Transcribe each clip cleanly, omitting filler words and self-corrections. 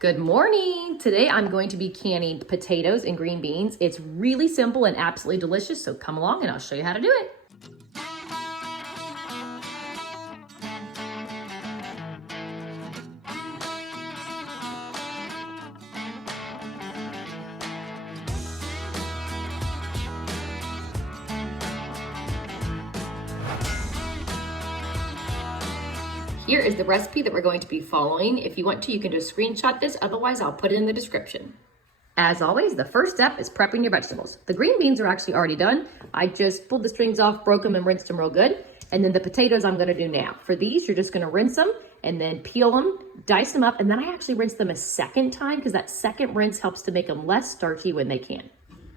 Good morning. Today I'm going to be canning potatoes and green beans. It's really simple and absolutely delicious, so come along and I'll show you how to do it. Here is the recipe that we're going to be following. If you want to, you can just screenshot this. Otherwise, I'll put it in the description. As always, the first step is prepping your vegetables. The green beans are actually already done. I just pulled the strings off, broke them, and rinsed them real good. And then the potatoes I'm gonna do now. For these, you're just gonna rinse them and then peel them, dice them up, and then I actually rinse them a second time because that second rinse helps to make them less starchy when they can.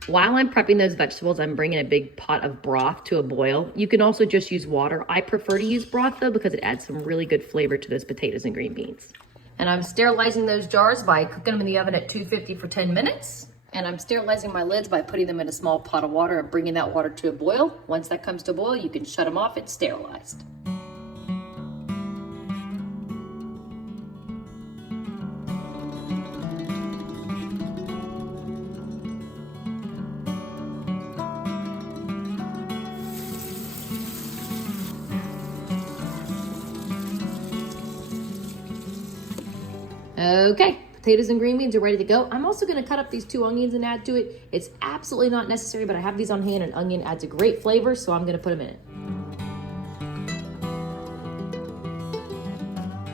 While I'm prepping those vegetables, I'm bringing a big pot of broth to a boil. You can also just use water. I prefer to use broth though because it adds some really good flavor to those potatoes and green beans. And I'm sterilizing those jars by cooking them in the oven at 250 for 10 minutes. And I'm sterilizing my lids by putting them in a small pot of water and bringing that water to a boil. Once that comes to a boil, you can shut them off. It's sterilized. Okay, potatoes and green beans are ready to go. I'm also gonna cut up these 2 onions and add to it. It's absolutely not necessary, but I have these on hand and onion adds a great flavor, so I'm gonna put them in it.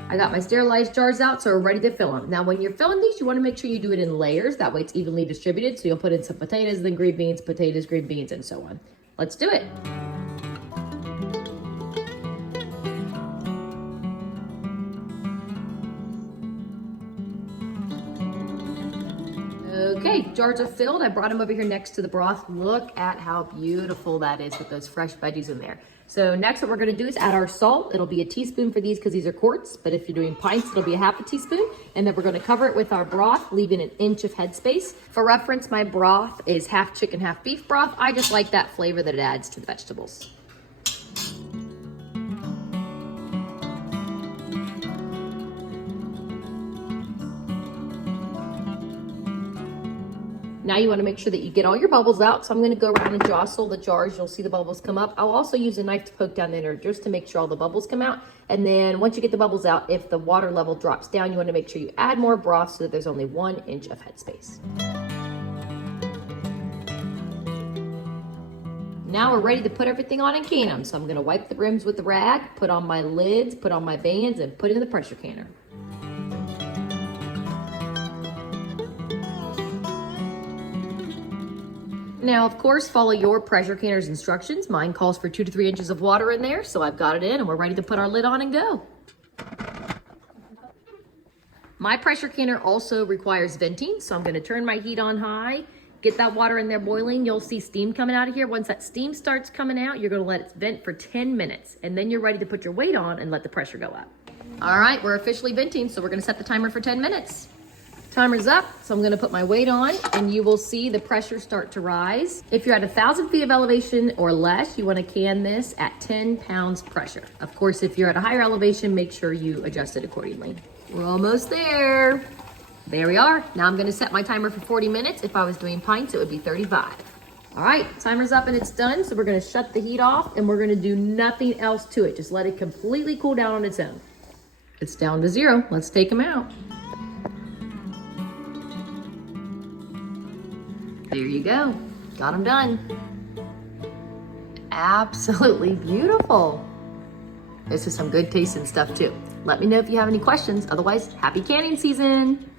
I got my sterilized jars out, so we're ready to fill them. Now, when you're filling these, you wanna make sure you do it in layers. That way it's evenly distributed. So you'll put in some potatoes, then green beans, potatoes, green beans, and so on. Let's do it. Okay, jars are filled. I brought them over here next to the broth. Look at how beautiful that is with those fresh veggies in there. So next what we're gonna do is add our salt. It'll be a teaspoon for these because these are quarts, but if you're doing pints, it'll be a half a teaspoon. And then we're gonna cover it with our broth, leaving an inch of headspace. For reference, my broth is half chicken, half beef broth. I just like that flavor that it adds to the vegetables. Now you want to make sure that you get all your bubbles out. So I'm going to go around and jostle the jars. You'll see the bubbles come up. I'll also use a knife to poke down in there just to make sure all the bubbles come out. And then once you get the bubbles out, if the water level drops down, you want to make sure you add more broth so that there's only 1 inch of headspace. Now we're ready to put everything on and can them. So I'm going to wipe the rims with the rag, put on my lids, put on my bands, and put in the pressure canner. Now, of course, follow your pressure canner's instructions. Mine calls for 2 to 3 inches of water in there, so I've got it in and we're ready to put our lid on and go. My pressure canner also requires venting, so I'm gonna turn my heat on high, get that water in there boiling. You'll see steam coming out of here. Once that steam starts coming out, you're gonna let it vent for 10 minutes, and then you're ready to put your weight on and let the pressure go up. All right, we're officially venting, so we're gonna set the timer for 10 minutes. Timer's up, so I'm gonna put my weight on and you will see the pressure start to rise. If you're at 1,000 feet of elevation or less, you wanna can this at 10 pounds pressure. Of course, if you're at a higher elevation, make sure you adjust it accordingly. We're almost there. There we are. Now I'm gonna set my timer for 40 minutes. If I was doing pints, it would be 35. All right, timer's up and it's done. So we're gonna shut the heat off and we're gonna do nothing else to it. Just let it completely cool down on its own. It's down to 0. Let's take them out. There you go. Got them done. Absolutely beautiful. This is some good tasting stuff too. Let me know if you have any questions. Otherwise, happy canning season.